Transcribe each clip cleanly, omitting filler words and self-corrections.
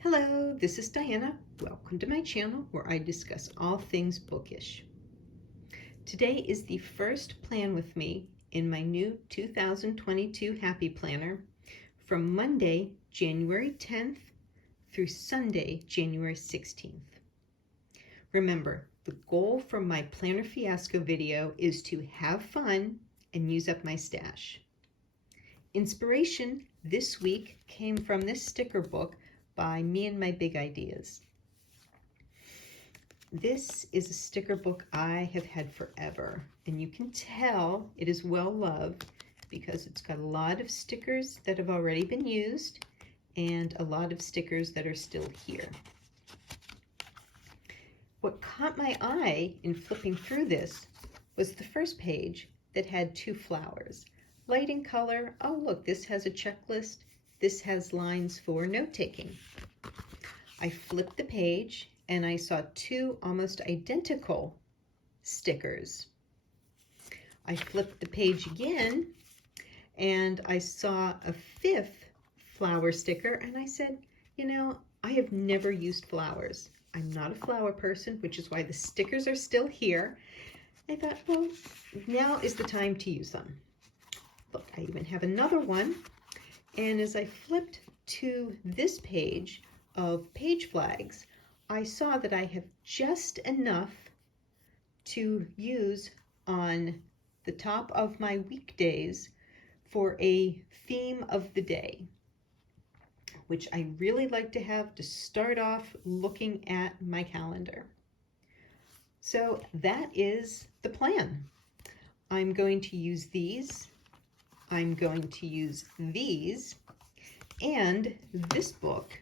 Hello, this is Diana. Welcome to my channel where I discuss all things bookish. Today is the first plan with me in my new 2022 Happy Planner from Monday, January 10th through Sunday, January 16th. Remember, the goal from my Planner Fiasco video is to have fun and use up my stash. Inspiration this week came from this sticker book by Me and My Big Ideas. This is a sticker book I have had forever, and you can tell it is well loved because it's got a lot of stickers that have already been used and a lot of stickers that are still here. What caught my eye in flipping through this was the first page that had two flowers. Light in color. Oh look, this has a checklist. This has lines for note-taking. I flipped the page and I saw two almost identical stickers. I flipped the page again and I saw a fifth flower sticker and I said, you know, I have never used flowers. I'm not a flower person, which is why the stickers are still here. I thought, well, now is the time to use them. Look, I even have another one. And as I flipped to this page of page flags, I saw that I have just enough to use on the top of my weekdays for a theme of the day, which I really like to have to start off looking at my calendar. So that is the plan. I'm going to use these. I'm going to use these, and this book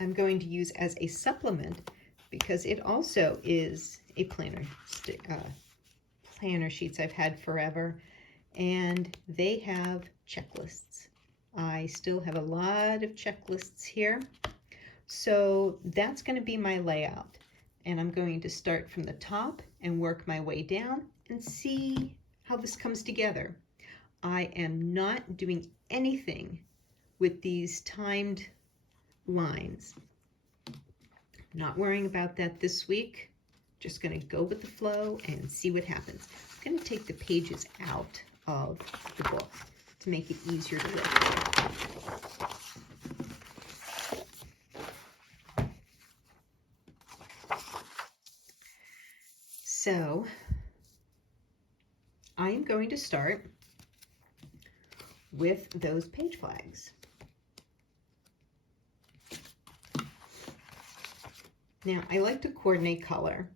I'm going to use as a supplement because it also is a planner sheets I've had forever, and they have checklists. I still have a lot of checklists here, so that's going to be my layout, and I'm going to start from the top and work my way down and see how this comes together. I am not doing anything with these timed lines. Not worrying about that this week. Just going to go with the flow and see what happens. I'm going to take the pages out of the book to make it easier to lift. So I am going to start with those page flags. Now, I like to coordinate color,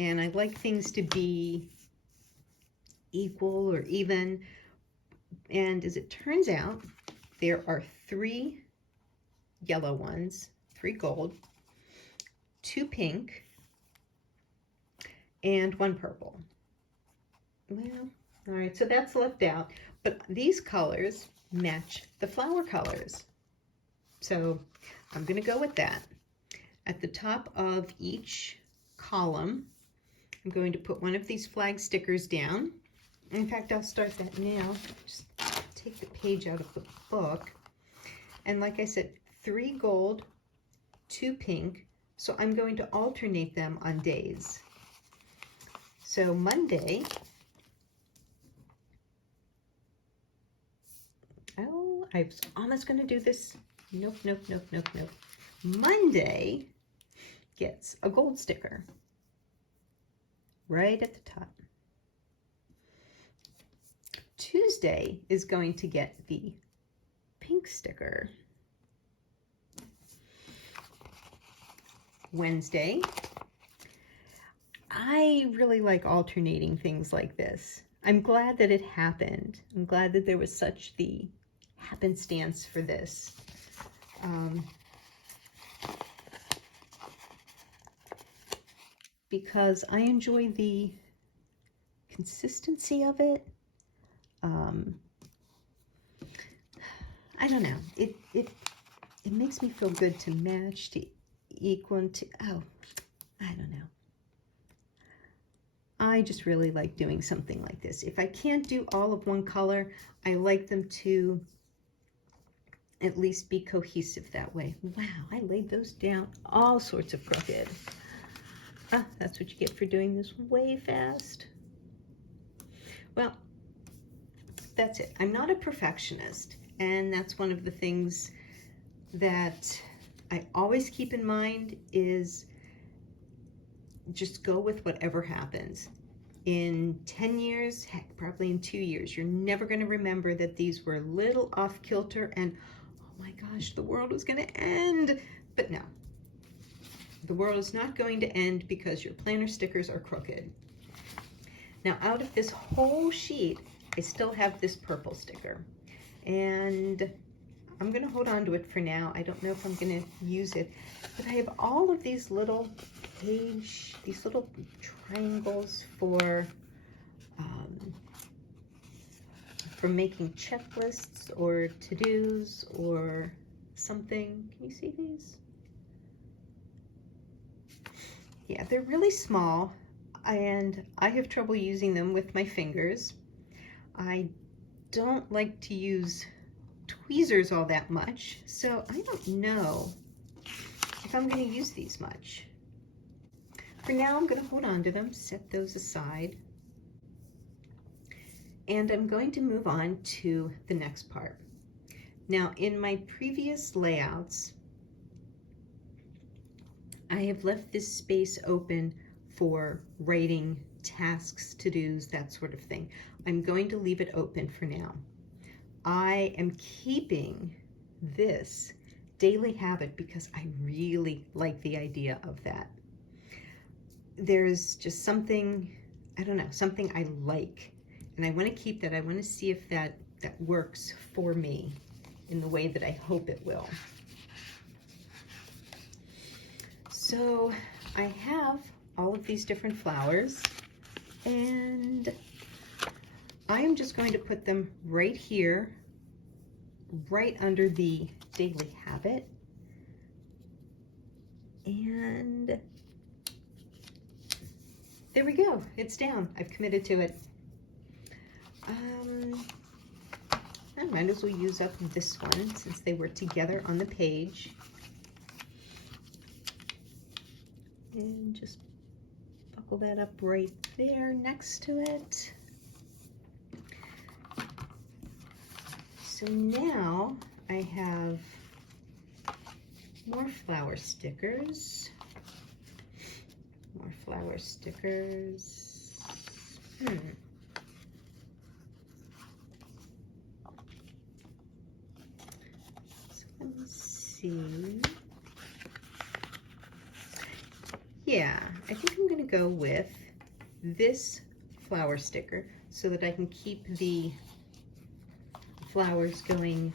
and I like things to be equal or even, and as it turns out, there are 3 yellow ones, 3 gold, 2 pink, and 1 purple. Well, all right, so that's left out. But these colors match the flower colors. So I'm going to go with that. At the top of each column, I'm going to put one of these flag stickers down. In fact, I'll start that now. Just take the page out of the book. And like I said, 3 gold, 2 pink. So I'm going to alternate them on days. So Monday, oh, I was almost going to do this. Nope. Monday gets a gold sticker right at the top. Tuesday is going to get the pink sticker. Wednesday, I really like alternating things like this. I'm glad that it happened. I'm glad that there was such the happenstance for this. Because I enjoy the consistency of it. I don't know. It makes me feel good to match, to equal, to, oh, I don't know. I just really like doing something like this. If I can't do all of one color, I like them to at least be cohesive that way. Wow, I laid those down all sorts of crooked. Ah, that's what you get for doing this way fast. Well, that's it. I'm not a perfectionist, and that's one of the things that I always keep in mind is just go with whatever happens. In 10 years, heck, probably in 2 years, you're never going to remember that these were a little off kilter and, oh my gosh, the world was going to end. But no, the world is not going to end because your planner stickers are crooked. Now, out of this whole sheet, I still have this purple sticker, and I'm going to hold on to it for now. I don't know if I'm going to use it, but I have all of these little these little triangles for making checklists or to-dos or something. Can you see these? Yeah, they're really small, and I have trouble using them with my fingers. I don't like to use tweezers all that much, so I don't know if I'm going to use these much. For now, I'm going to hold on to them, set those aside, and I'm going to move on to the next part. Now, in my previous layouts, I have left this space open for writing tasks, to-dos, that sort of thing. I'm going to leave it open for now. I am keeping this daily habit because I really like the idea of that. There's just something, I don't know, something I like, and I want to keep that. I want to see if that works for me in the way that I hope it will. So I have all of these different flowers, and I am just going to put them right here, right under the daily habit. And there we go, it's down. I've committed to it. I might as well use up this one since they were together on the page. And just buckle that up right there next to it. So now I have more flower stickers. More flower stickers. So let me see. Yeah, I think I'm going to go with this flower sticker so that I can keep the flowers going,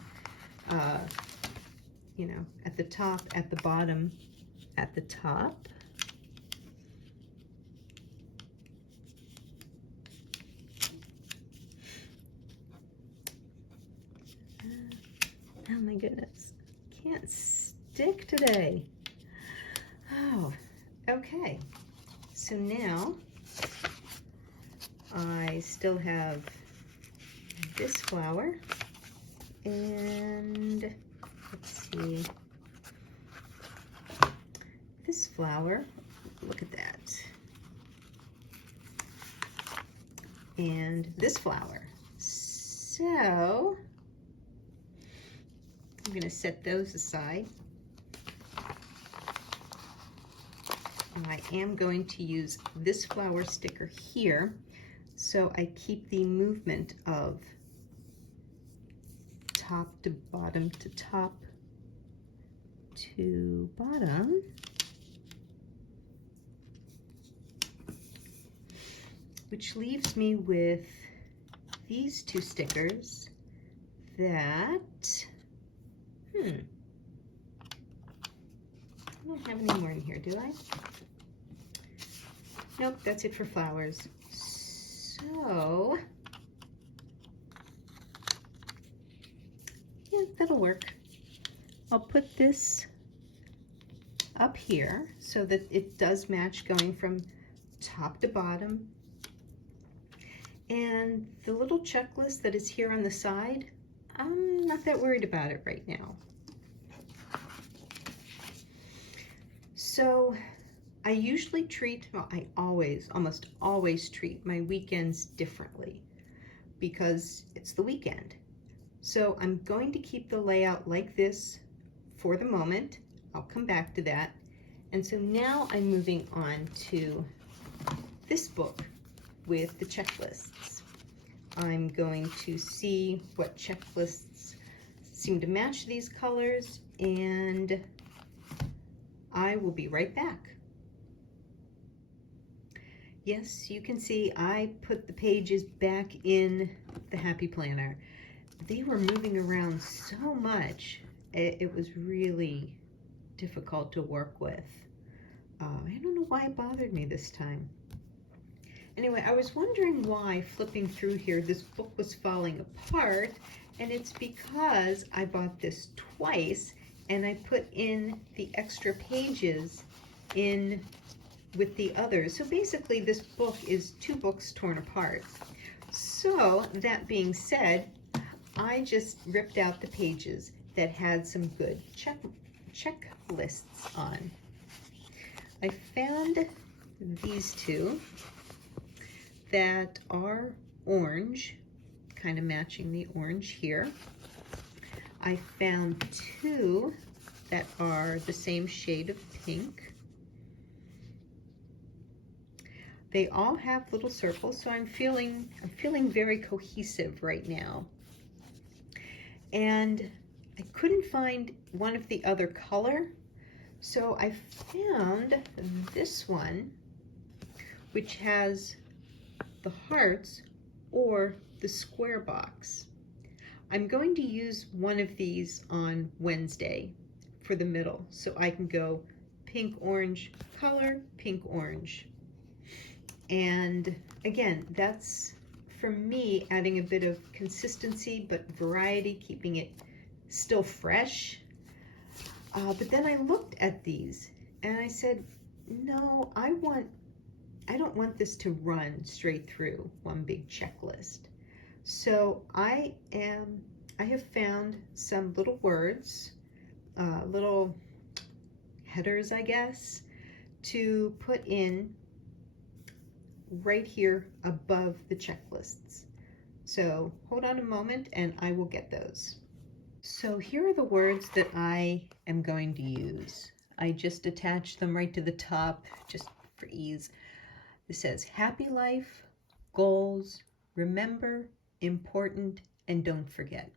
you know, at the top, at the bottom, at the top. Oh my goodness, can't stick today. Oh, okay. So now I still have this flower, and let's see, this flower, look at that, and this flower. So I'm going to set those aside. And I am going to use this flower sticker here so I keep the movement of top to bottom to top to bottom. Which leaves me with these two stickers that, I don't have any more in here, do I? Nope, that's it for flowers. So, yeah, that'll work. I'll put this up here so that it does match going from top to bottom. And the little checklist that is here on the side, I'm not that worried about it right now. So I usually treat, well, I almost always treat my weekends differently because it's the weekend. So I'm going to keep the layout like this for the moment. I'll come back to that. And so now I'm moving on to this book with the checklists. I'm going to see what checklists seem to match these colors, and I will be right back. Yes, you can see I put the pages back in the Happy Planner. They were moving around so much, it was really difficult to work with. I don't know why it bothered me this time. Anyway, I was wondering why, flipping through here, this book was falling apart, and it's because I bought this twice, and I put in the extra pages in with the others. So basically, this book is 2 books torn apart. So, that being said, I just ripped out the pages that had some good checklists on. I found these 2 that are orange, kind of matching the orange here. I found 2 that are the same shade of pink. They all have little circles, so I'm feeling very cohesive right now. And I couldn't find one of the other color, so I found this one, which has the hearts or the square box. I'm going to use one of these on Wednesday for the middle, so I can go pink, orange, color, pink, orange. And again, that's for me adding a bit of consistency but variety, keeping it still fresh. But then I looked at these and I said, no, I don't want this to run straight through one big checklist. So I have found some little words, little headers, I guess, to put in right here above the checklists. So hold on a moment and I will get those. So here are the words that I am going to use. I just attached them right to the top just for ease. It says happy life, goals, remember, important, and don't forget.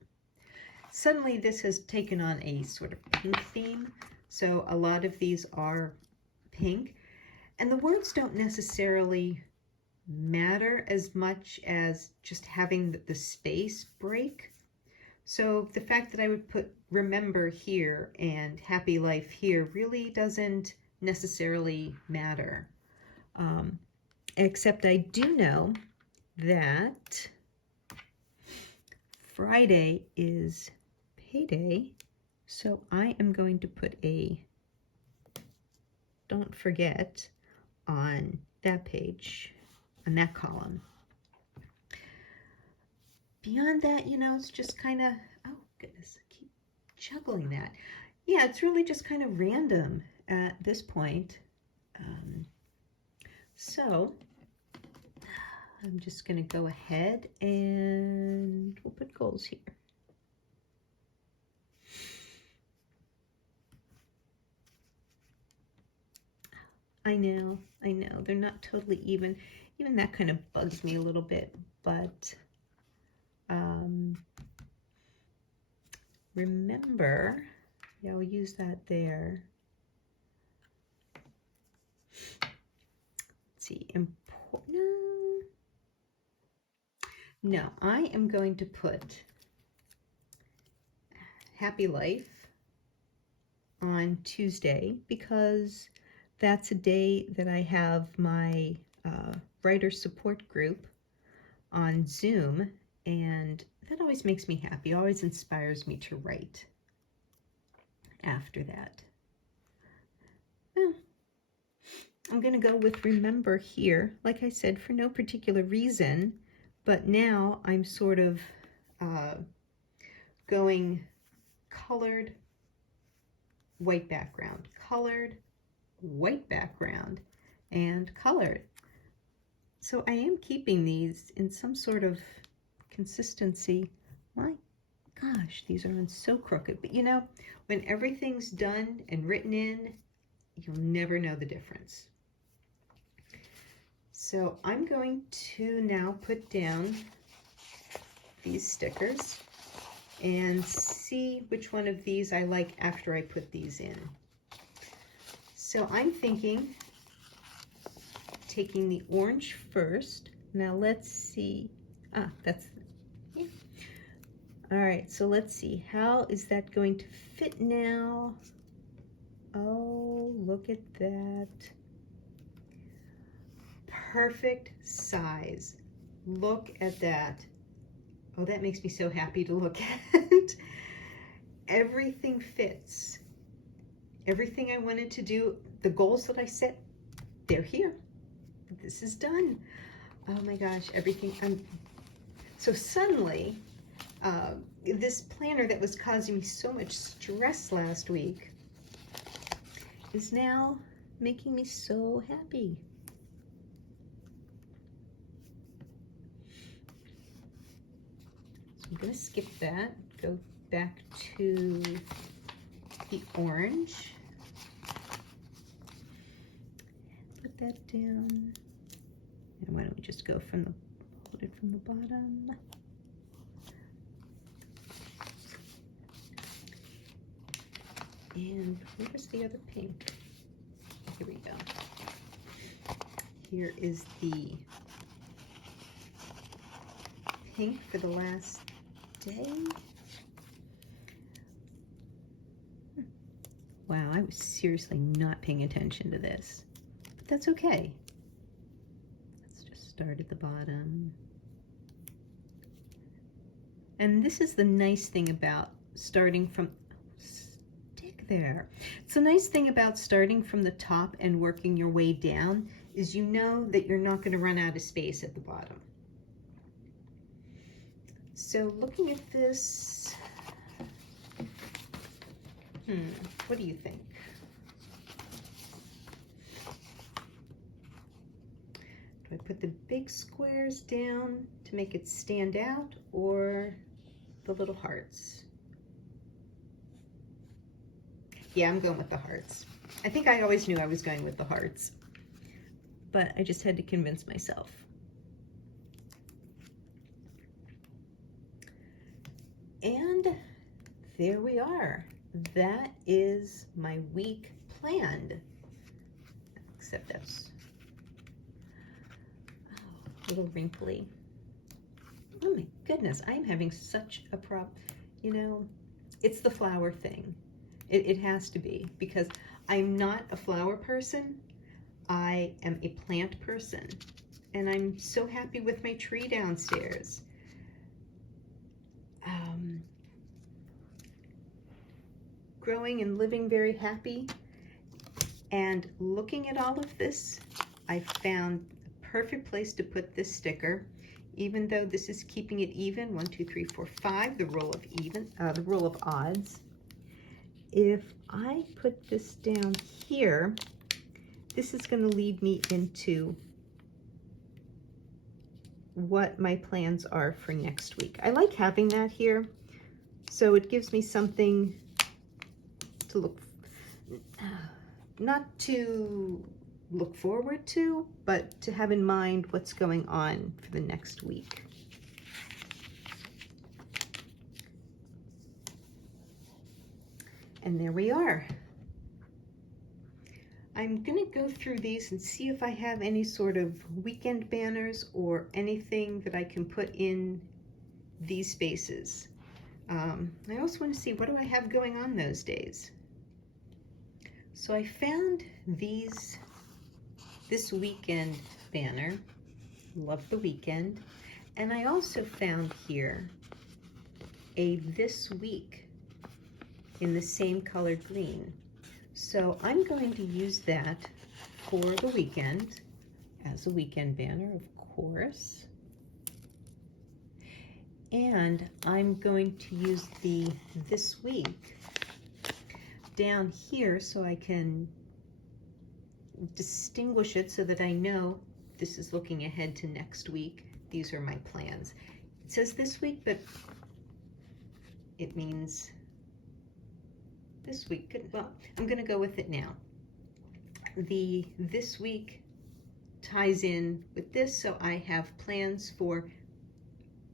Suddenly this has taken on a sort of pink theme, so a lot of these are pink, and the words don't necessarily matter as much as just having the space break. So the fact that I would put remember here and happy life here really doesn't necessarily matter. Except I do know that Friday is payday, so I am going to put a don't forget on that page, on that column. Beyond that, you know, it's just kind of, oh goodness, I keep juggling that. Yeah, it's really just kind of random at this point. So I'm just going to go ahead and we'll put goals here. I know, they're not totally even. Even that kind of bugs me a little bit, but remember, yeah, I'll use that there. Let's see, important. No, I am going to put happy life on Tuesday because that's a day that I have my writer support group on Zoom, and that always makes me happy, always inspires me to write after that. Well, I'm going to go with remember here, like I said, for no particular reason, but now I'm sort of going colored, white background, colored, white background, and colored. So I am keeping these in some sort of consistency. My gosh, these are on so crooked. But you know, when everything's done and written in, you'll never know the difference. So I'm going to now put down these stickers and see which one of these I like after I put these in. So I'm thinking taking the orange first. Now let's see. That's, yeah. All right, so let's see. How is that going to fit now? Oh, look at that. Perfect size. Look at that. Oh, that makes me so happy to look at. Everything fits. Everything I wanted to do, the goals that I set, they're here. This is done. Oh my gosh, everything. So suddenly, this planner that was causing me so much stress last week is now making me so happy. So I'm going to skip that, go back to the orange. Put that down. And why don't we just go from the, hold it from the bottom. And where's the other pink? Here we go. Here is the pink for the last day. Wow, I was seriously not paying attention to this, but that's okay. Let's just start at the bottom. And this is the nice thing about starting from, stick there. It's a nice thing about starting from the top and working your way down is you know that you're not going to run out of space at the bottom. So looking at this, what do you think? Do I put the big squares down to make it stand out, or the little hearts? Yeah, I'm going with the hearts. I think I always knew I was going with the hearts, but I just had to convince myself. And there we are. That is my week planned. Except that's a little wrinkly. Oh my goodness, I'm having such a problem. You know, it's the flower thing. It has to be, because I'm not a flower person. I am a plant person. And I'm so happy with my tree downstairs. Growing and living very happy. And looking at all of this, I found the perfect place to put this sticker. Even though this is keeping it even, 1, 2, 3, 4, 5, the roll of even, the roll of odds. If I put this down here, this is going to lead me into what my plans are for next week. I like having that here, so it gives me something to look, not to look forward to, but to have in mind what's going on for the next week. And there we are. I'm going to go through these and see if I have any sort of weekend banners or anything that I can put in these spaces. I also want to see, what do I have going on those days? So I found this weekend banner, love the weekend, and I also found here a this week in the same color green. So I'm going to use that for the weekend as a weekend banner, of course. And I'm going to use the this week down here so I can distinguish it so that I know this is looking ahead to next week. These are my plans. It says this week, but it means this week. Well, I'm going to go with it now. The this week ties in with this, so I have plans for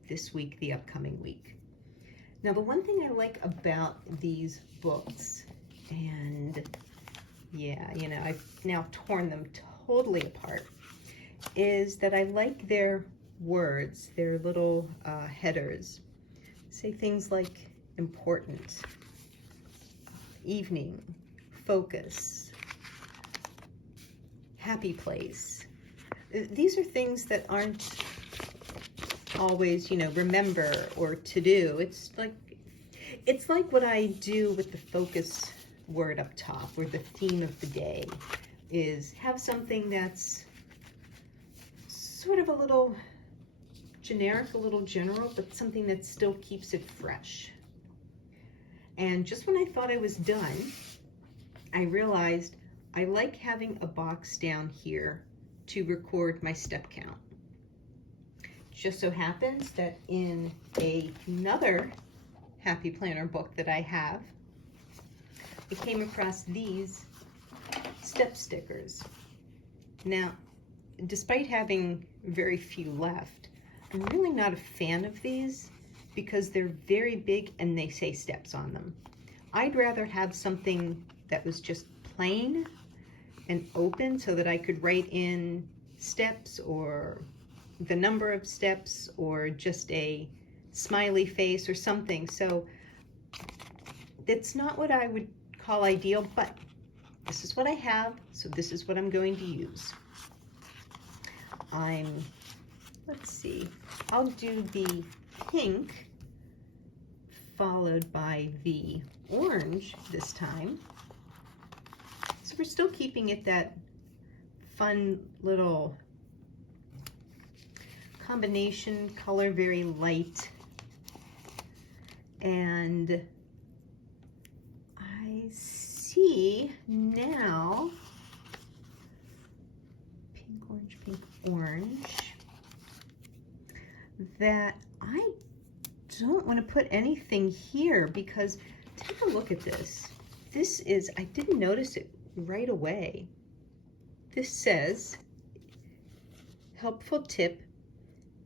this week, the upcoming week. Now, the one thing I like about these books, and yeah, you know, I've now torn them totally apart, is that I like their words, their little headers. Say things like important, evening, focus, happy place. These are things that aren't always, you know, remember or to do. It's like what I do with the focus word up top, or the theme of the day, is have something that's sort of a little generic, a little general, but something that still keeps it fresh. And just when I thought I was done, I realized I like having a box down here to record my step count. Just so happens that in another Happy Planner book that I have, I came across these step stickers. Now, despite having very few left, I'm really not a fan of these because they're very big and they say steps on them. I'd rather have something that was just plain and open so that I could write in steps or the number of steps or just a smiley face or something. So it's not what I would call ideal, but this is what I have, so this is what I'm going to use. Let's see, I'll do the pink followed by the orange this time. So we're still keeping it that fun little combination color, very light. And I see now pink, orange, that I don't want to put anything here because take a look at this. This is, I didn't notice it right away. This says, helpful tip,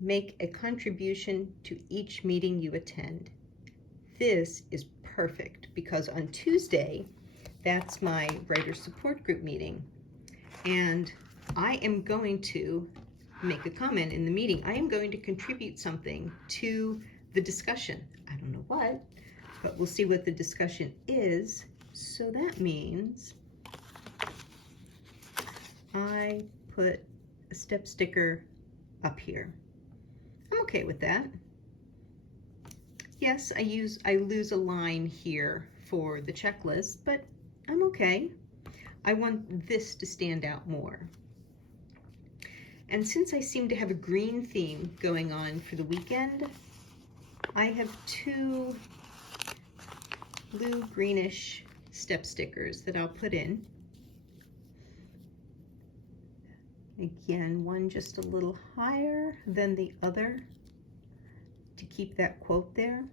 make a contribution to each meeting you attend. This is perfect because on Tuesday, that's my writer support group meeting. And I am going to make a comment in the meeting. I am going to contribute something to the discussion. I don't know what, but we'll see what the discussion is. So that means I put a step sticker up here. I'm okay with that. Yes, I lose a line here for the checklist, but I'm okay. I want this to stand out more. And since I seem to have a green theme going on for the weekend, I have two blue-greenish step stickers that I'll put in. Again, one just a little higher than the other to keep that quote there.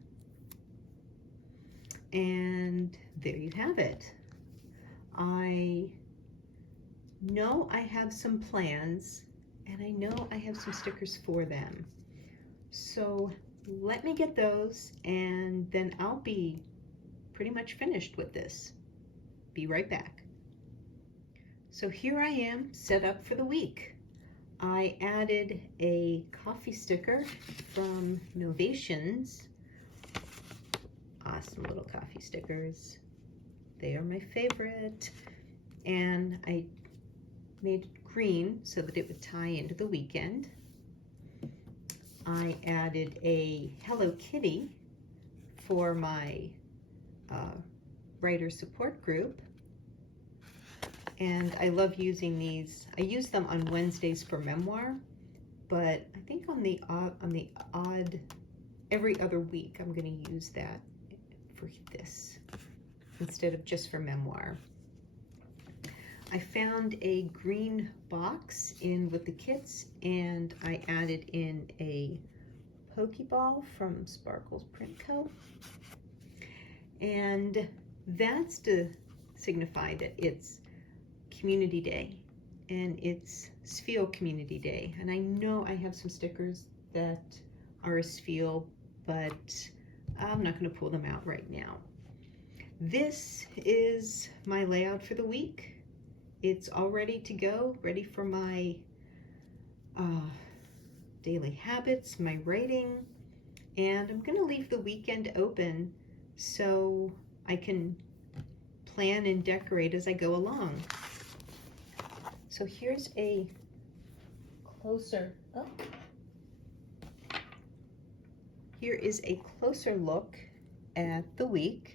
And there you have it. I know I have some plans and I know I have some stickers for them. So let me get those and then I'll be pretty much finished with this. Be right back. So here I am set up for the week. I added a coffee sticker from Novations. Awesome little coffee stickers. They are my favorite. And I made it green so that it would tie into the weekend. I added a Hello Kitty for my writer support group. And I love using these. I use them on Wednesdays for memoir, but I think on the odd every other week I'm going to use that for this instead of just for memoir. I found a green box in with the kits, and I added in a Pokeball from Sparkles Print Co. And that's to signify that it's Community Day, and it's Sfeel Community Day. And I know I have some stickers that are a Sfeel, but I'm not going to pull them out right now. This is my layout for the week. It's all ready to go, ready for my daily habits, my writing, and I'm going to leave the weekend open so I can plan and decorate as I go along. So here's a closer, here is a closer look at the week.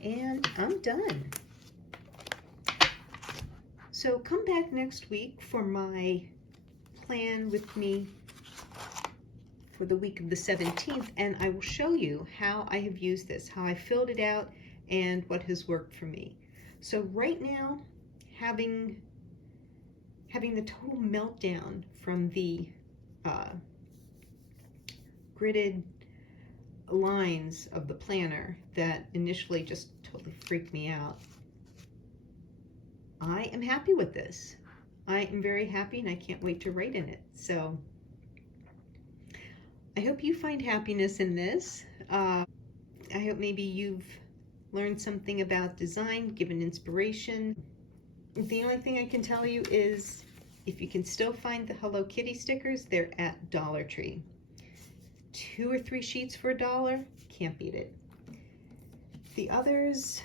And I'm done. So come back next week for my plan with me for the week of the 17th, and I will show you how I have used this, how I filled it out, and what has worked for me. So right now, having the total meltdown from the gridded lines of the planner that initially just totally freaked me out, I am happy with this. I am very happy, and I can't wait to write in it. So I hope you find happiness in this. I hope maybe you've learned something about design, given inspiration. The only thing I can tell you is if you can still find the Hello Kitty stickers, they're at Dollar Tree. 2 or 3 sheets for $1, can't beat it. The others,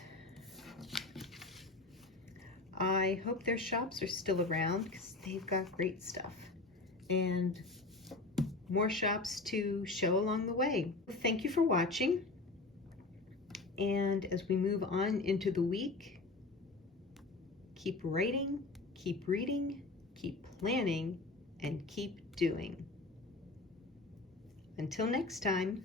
I hope their shops are still around because they've got great stuff and more shops to show along the way. Thank you for watching, and as we move on into the week, keep writing, keep reading, keep planning, and keep doing. Until next time.